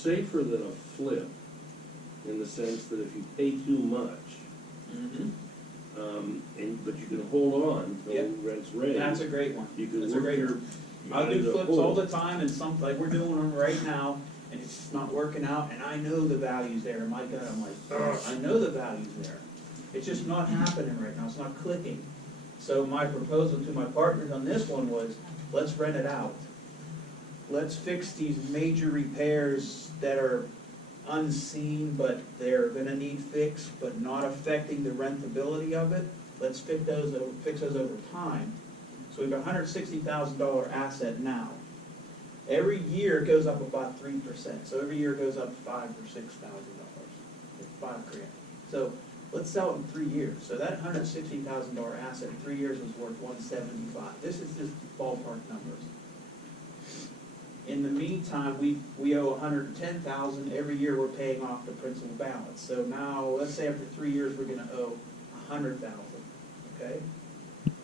safer than a flip in the sense that if you pay too much, but you can hold on until rent's raised. That's a great one. You can That's a work great your. one. I do flips all the time, and some, like we're doing them right now, and it's just not working out, and I know the value's there. In my gut, I'm like, oh, I know the value's there. It's just not happening right now, it's not clicking. So my proposal to my partners on this one was, let's rent it out. Let's fix these major repairs that are unseen, but they're gonna need fixed, but not affecting the rentability of it. Let's fix those over time. So we have a $160,000 asset now. Every year it goes up about 3%. So every year it goes up $5,000 or $6,000, $5,000. So let's sell it in 3 years. So that $160,000 asset in 3 years is worth $175. This is just ballpark numbers. In the meantime, we owe $110,000. Every year we're paying off the principal balance. So now, let's say after 3 years we're going to owe $100,000. Okay.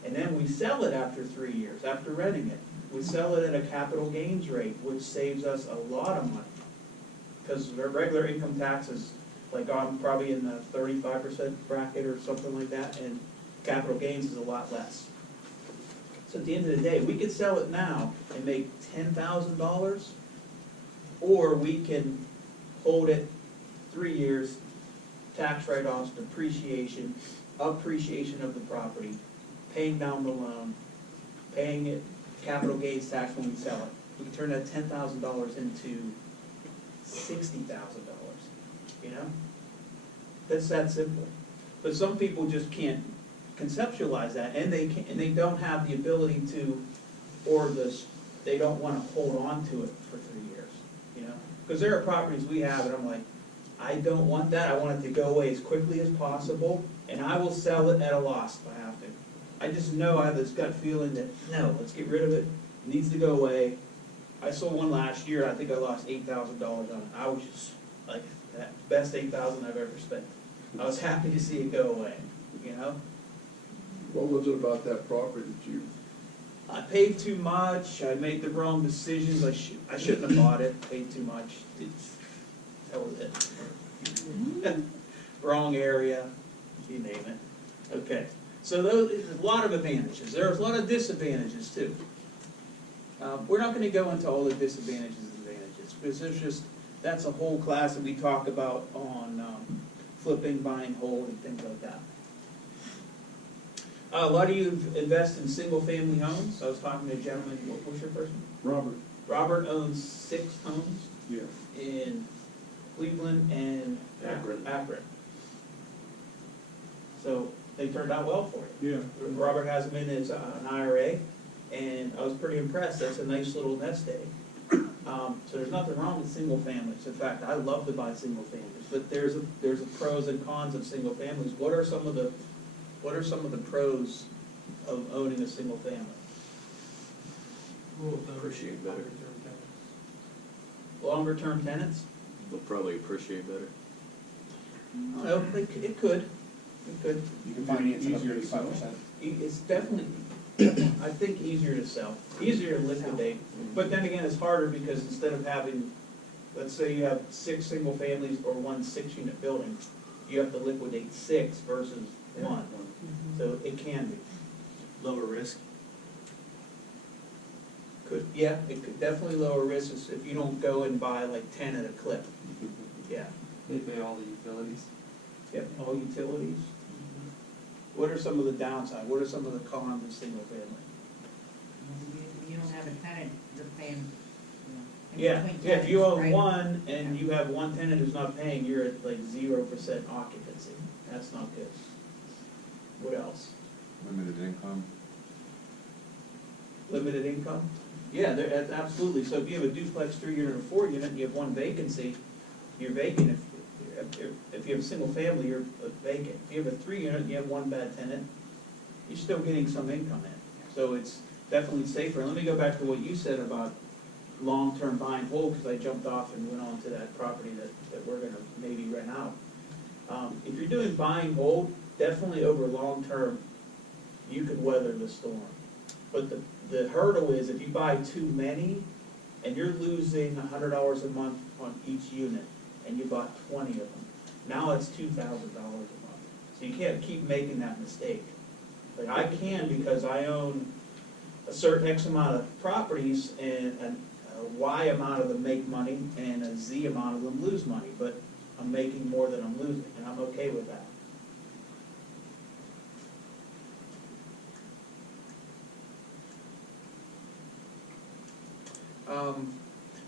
And then we sell it after 3 years, after renting it. We sell it at a capital gains rate, which saves us a lot of money. Because our regular income tax is, like I'm probably in the 35% bracket or something like that, and capital gains is a lot less. So at the end of the day, we could sell it now and make $10,000, or we can hold it 3 years, tax write-offs, depreciation, appreciation of the property, paying down the loan, paying it capital gains tax when we sell it. We can turn that $10,000 into $60,000, you know? That's that simple. But some people just can't conceptualize that, and they don't have the ability to, or they don't want to hold on to it for 3 years, you know? Because there are properties we have, and I'm like, I don't want that. I want it to go away as quickly as possible, and I will sell it at a loss if I have to. I just know I have this gut feeling that, no, let's get rid of it. It needs to go away. I sold one last year. I think I lost $8,000 on it. I was just like, that best $8,000 I've ever spent. I was happy to see it go away, you know? What was it about that property that you? I paid too much. I made the wrong decisions. I shouldn't have bought it. Paid too much. That was it. Wrong area. You name it. Okay. So there's a lot of advantages. There's a lot of disadvantages too. We're not going to go into all the disadvantages and advantages because that's a whole class that we talk about on flipping, buying, hold, and things like that. A lot of you invest in single-family homes. I was talking to a gentleman. What was your first name? Robert. Robert owns 6 homes. Yeah. In Cleveland and Akron. So they turned out well for you. Yeah. Robert has them in his an IRA, and I was pretty impressed. That's a nice little nest egg. So there's nothing wrong with single families. In fact, I love to buy single families. But there's a pros and cons of single families. What are some of the pros of owning a single family? Appreciate better. Longer term tenants? They'll probably appreciate better. I don't know, it could. It could. You can finance it up to 85%. It's definitely, I think, easier to sell, easier to liquidate. But then again, it's harder because instead of having, let's say you have 6 single families or 1 6-unit building, you have to liquidate 6 versus 1. So it can be. Lower risk. Yeah, it could definitely lower risk if you don't go and buy like 10 at a clip. Yeah. They pay all the utilities. Yep, all utilities. What are some of the downsides? What are some of the cons of single family? You don't have a tenant, you're paying, Yeah, between yeah, if you own tenants, right? one and you have one tenant who's not paying, you're at like 0% occupancy. That's not good. What else? Limited income. Limited income? Yeah, absolutely. So if you have a duplex, 3-unit, or 4-unit, and you have 1 vacancy, you're vacant. If you have a single family, you're vacant. If you have a 3-unit and you have 1 bad tenant, you're still getting some income in. So it's definitely safer. And let me go back to what you said about long-term buy and hold, because I jumped off and went on to that property that we're going to maybe rent out. If you're doing buy and hold, definitely over long-term, you could weather the storm. But the hurdle is if you buy too many and you're losing $100 a month on each unit, and you bought 20 of them. Now it's $2,000 a month. So you can't keep making that mistake. Like I can because I own a certain X amount of properties and a Y amount of them make money and a Z amount of them lose money, but I'm making more than I'm losing, and I'm okay with that.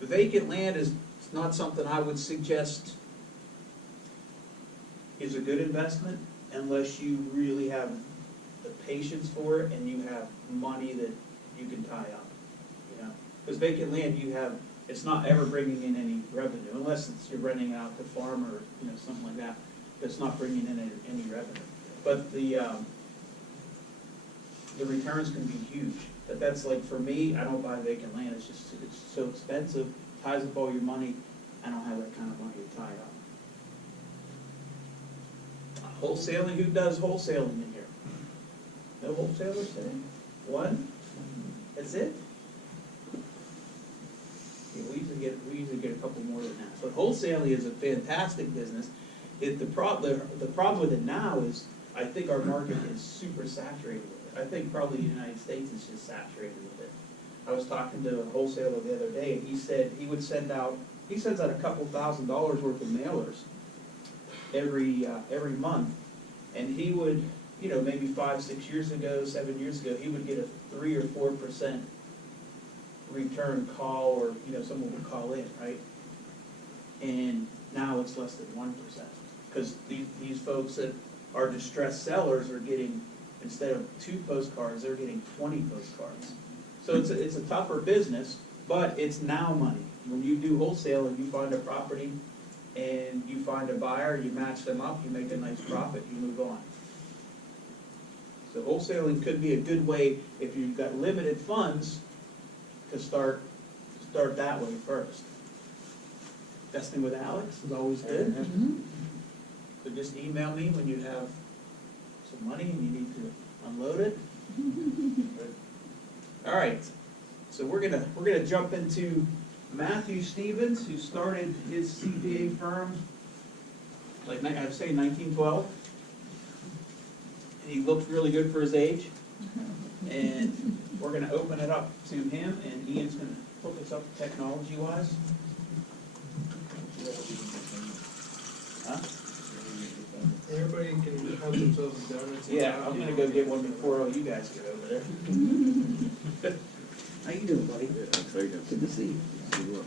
The vacant land is not something I would suggest is a good investment unless you really have the patience for it and you have money that you can tie up, you know? Because vacant land, it's not ever bringing in any revenue, unless you're renting out to farm or, you know, something like that. It's not bringing in any revenue. But the returns can be huge. But that's like, for me, I don't buy vacant land, it's so expensive, ties up all your money, I don't have that kind of money to tie up. Wholesaling, who does wholesaling in here? No wholesalers today? One? That's it? Yeah, we usually get a couple more than that. But wholesaling is a fantastic business. The problem with it now is, I think our market is super saturated with it. I think probably the United States is just saturated with it. I was talking to a wholesaler the other day, and he said he sends out a couple $1,000s worth of mailers every month, and he would, you know, maybe 5, 6 years ago, 7 years ago, he would get a 3 or 4% return call, or, you know, someone would call in, right? And now it's less than 1%, because these folks that are distressed sellers are getting, instead of 2 postcards, they're getting 20 postcards. So it's a tougher business, but it's now money. When you do wholesale and you find a property and you find a buyer, you match them up, you make a nice profit, you move on. So wholesaling could be a good way, if you've got limited funds, to start that way first. Testing with Alex is always good. So just email me when you have some money and you need to unload it. All right, so we're gonna jump into Matthew Stevens, who started his CPA firm, like I'd say 1912. And he looked really good for his age. And we're gonna open it up to him, and Ian's gonna hook us up technology-wise. Huh? Everybody can help themselves with donuts. Yeah, I'm gonna go get one before all you guys get over there. How you doing, buddy? Yeah, exciting. Good to see you. See you.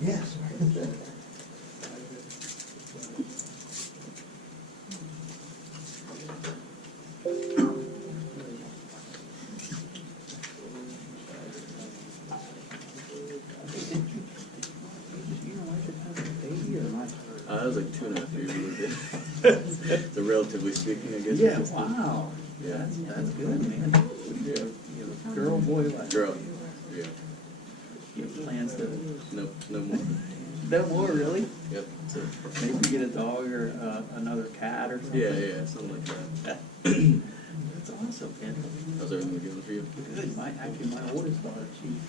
Yes. That was like 2.5 years ago. So relatively speaking, I guess. Yeah, wow. Yeah. That's good, man. Yeah. You have a girl, boy, what? Girl. Yeah. You have plans to, No more. no more, really? Yep. So, Maybe get a dog or another cat or something? yeah, something like that. That's awesome, man. How's everything going for you? Good. My oldest daughter, she's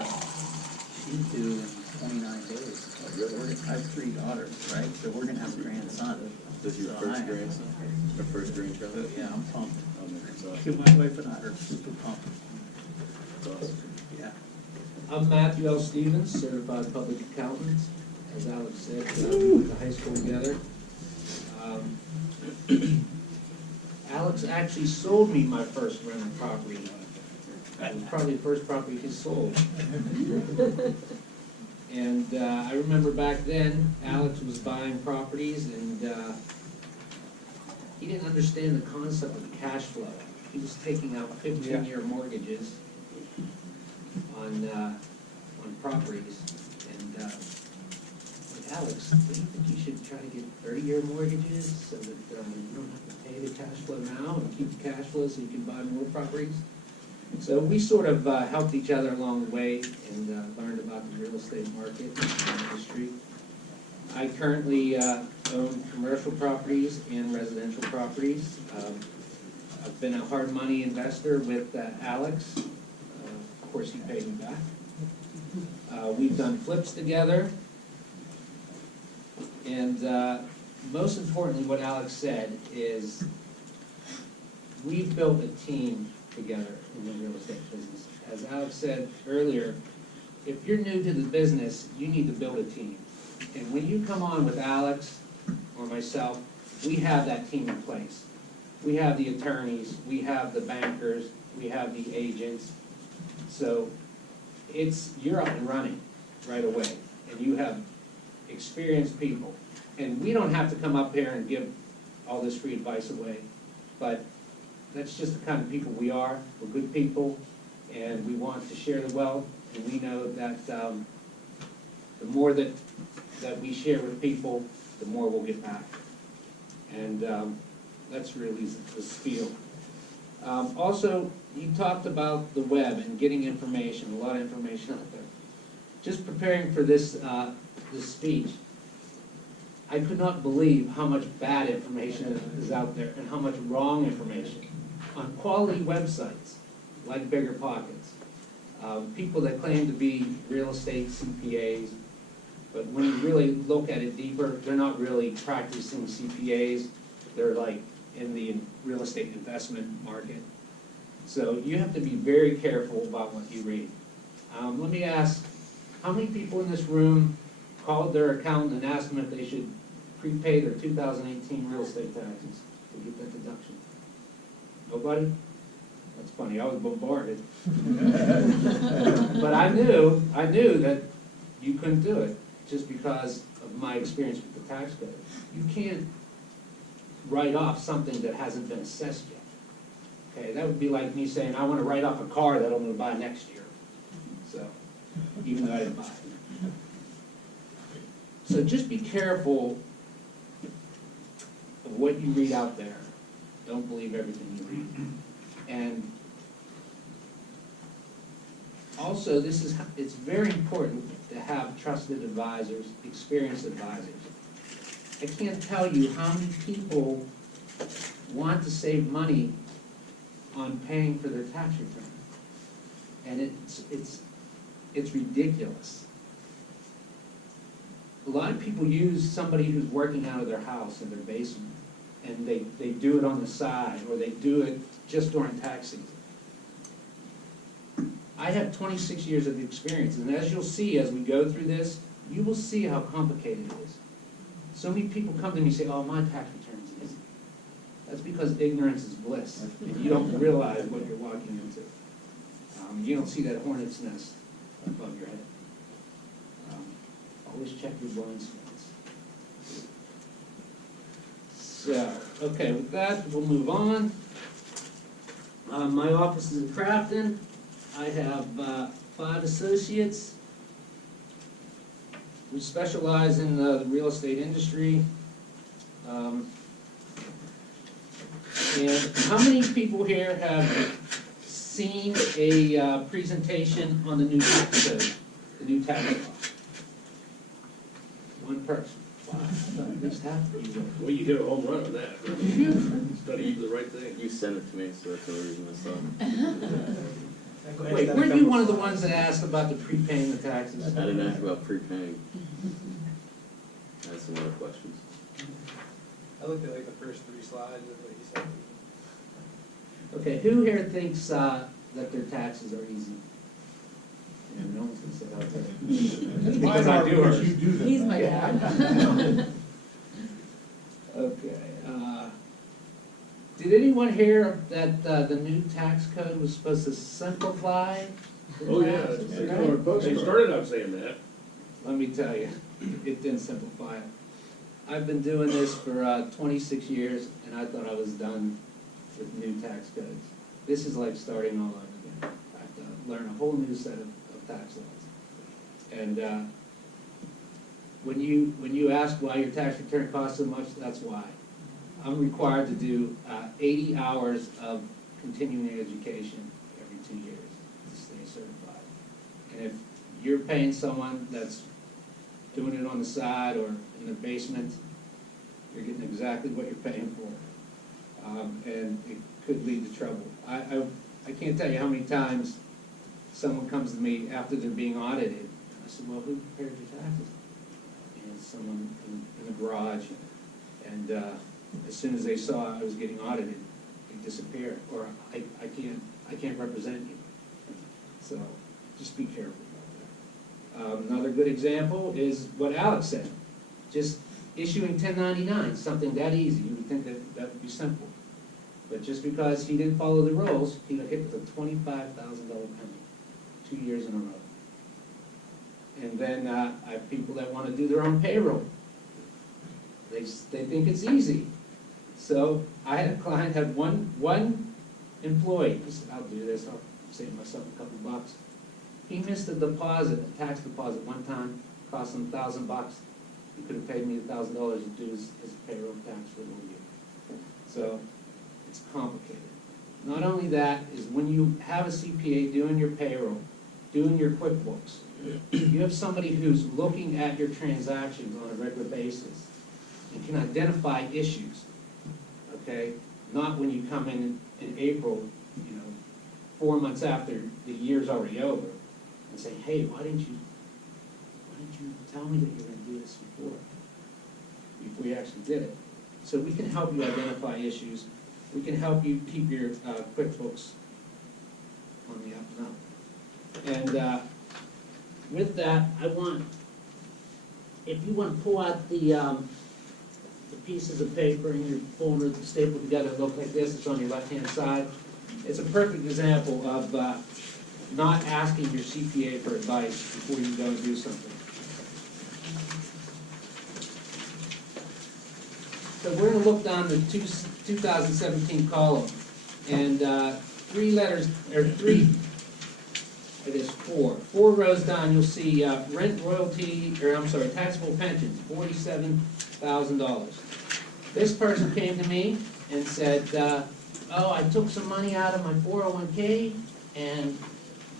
due in 29 days. Oh, really? I have 3 daughters, right? So we're gonna have a grandson. This is your So first I have- grandson? Or first grandchild? So, yeah, I'm pumped. Oh, man, that's awesome. My wife and I are super pumped. That's awesome. Yeah. I'm Matthew L. Stevens, certified public accountant. As Alex said, we went to high school together. Alex actually sold me my first rental property. It was probably the first property he sold. And I remember back then, Alex was buying properties, and he didn't understand the concept of cash flow. He was taking out 15-year mortgages on properties. And Alex, do you think you should try to get 30-year mortgages so that you don't have to pay the cash flow now and keep the cash flow so you can buy more properties? So we sort of helped each other along the way and learned about the real estate market and industry. I currently own commercial properties and residential properties. I've been a hard money investor with Alex. Of course, he paid me back. We've done flips together. And most importantly, what Alex said is we've built a team together in the real estate business. As Alex said earlier, if you're new to the business, you need to build a team. And when you come on with Alex or myself, we have that team in place. We have the attorneys, we have the bankers, we have the agents. So you're up and running right away, and you have experienced people. And we don't have to come up here and give all this free advice away, but that's just the kind of people we are. We're good people, and we want to share the wealth, and we know that the more that we share with people, the more we'll get back. And that's really the spiel. Also, you talked about the web and getting information, a lot of information out there. Just preparing for this speech, I could not believe how much bad information is out there and how much wrong information on quality websites like Bigger Pockets. People that claim to be real estate CPAs, but when you really look at it deeper, they're not really practicing CPAs. They're like in the real estate investment market. So you have to be very careful about what you read. Let me ask, how many people in this room called their accountant and asked them if they should prepay their 2018 real estate taxes to get that deduction? Nobody? That's funny, I was bombarded. But I knew that you couldn't do it just because of my experience with the tax code. You can't write off something that hasn't been assessed yet. Okay, that would be like me saying, I want to write off a car that I'm going to buy next year. So, even though I didn't buy it. So just be careful of what you read out there. Don't believe everything you read. And also, it's very important to have trusted advisors, experienced advisors. I can't tell you how many people want to save money on paying for their tax return. And it's ridiculous. A lot of people use somebody who's working out of their house in their basement, and they do it on the side, or they do it just during tax season. I have 26 years of experience, and as you'll see as we go through this, you will see how complicated it is. So many people come to me and say, oh, my tax return's easy. That's because ignorance is bliss, and you don't realize what you're walking into. You don't see that hornet's nest above your head. Always check your blind spots. So, okay, with that, we'll move on. My office is in Crafton. I have 5 associates. We specialize in the real estate industry. And how many people here have seen a presentation on the new tax code, the new tax law? One person. Wow, at least half of you. Well, you hit a home run on that. Study the right thing. You sent it to me, so that's the only reason I saw it. Wait, weren't you one of the ones that asked about the prepaying the taxes? I didn't ask about prepaying. I had some other questions. I looked at like the first 3 slides of what you said. Okay, who here thinks that their taxes are easy? Yeah, no one's gonna say that. Because I do hers. He's my dad. Okay, did anyone hear that the new tax code was supposed to simplify? Oh, yeah. Right. They started out saying that. Let me tell you, it didn't simplify it. I've been doing this for 26 years, and I thought I was done with new tax codes. This is like starting all over again. I have to learn a whole new set of tax laws. And when you ask why your tax return costs so much, that's why. I'm required to do 80 hours of continuing education every 2 years to stay certified. And if you're paying someone that's doing it on the side or in their basement, you're getting exactly what you're paying for. And could lead to trouble. I can't tell you how many times someone comes to me after they're being audited, and I said, well, who prepared your taxes? And someone in the garage, and as soon as they saw I was getting audited, they disappeared, or I can't represent you. So, just be careful about that. Another good example is what Alex said, just issuing 1099, something that easy, you would think that would be simple. But just because he didn't follow the rules, he got hit with a $25,000 penalty, 2 years in a row. And then I have people that want to do their own payroll. They think it's easy. So I had a client have one employee. He said, I'll do this, I'll save myself a couple bucks. He missed a deposit, a tax deposit one time, cost him $1,000. He could have paid me $1,000 to do his payroll tax for the whole year. So it's complicated. Not only that, is when you have a CPA doing your payroll, doing your QuickBooks, you have somebody who's looking at your transactions on a regular basis and can identify issues, okay? Not when you come in April, 4 months after the year's already over, and say, hey, why didn't you tell me that you were gonna do this before you actually did it? So we can help you identify issues. We can help you keep your QuickBooks on the up and up. And with that, if you want to pull out the pieces of paper in your folder stapled together, look like this, it's on your left-hand side. It's a perfect example of not asking your CPA for advice before you go and do something. So we're going to look down the 2017 column, and four rows down, you'll see taxable pensions, $47,000. This person came to me and said, oh, I took some money out of my 401k, and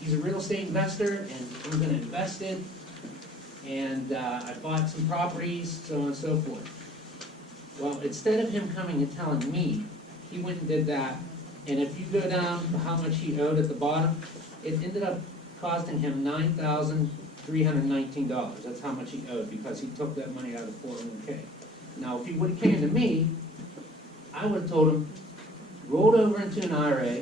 he's a real estate investor, and I'm going to invest it, and I bought some properties, so on and so forth. Well, instead of him coming and telling me, he went and did that, and if you go down to how much he owed at the bottom, it ended up costing him $9,319. That's how much he owed, because he took that money out of 401k. Now, if he would have came to me, I would have told him, rolled over into an IRA,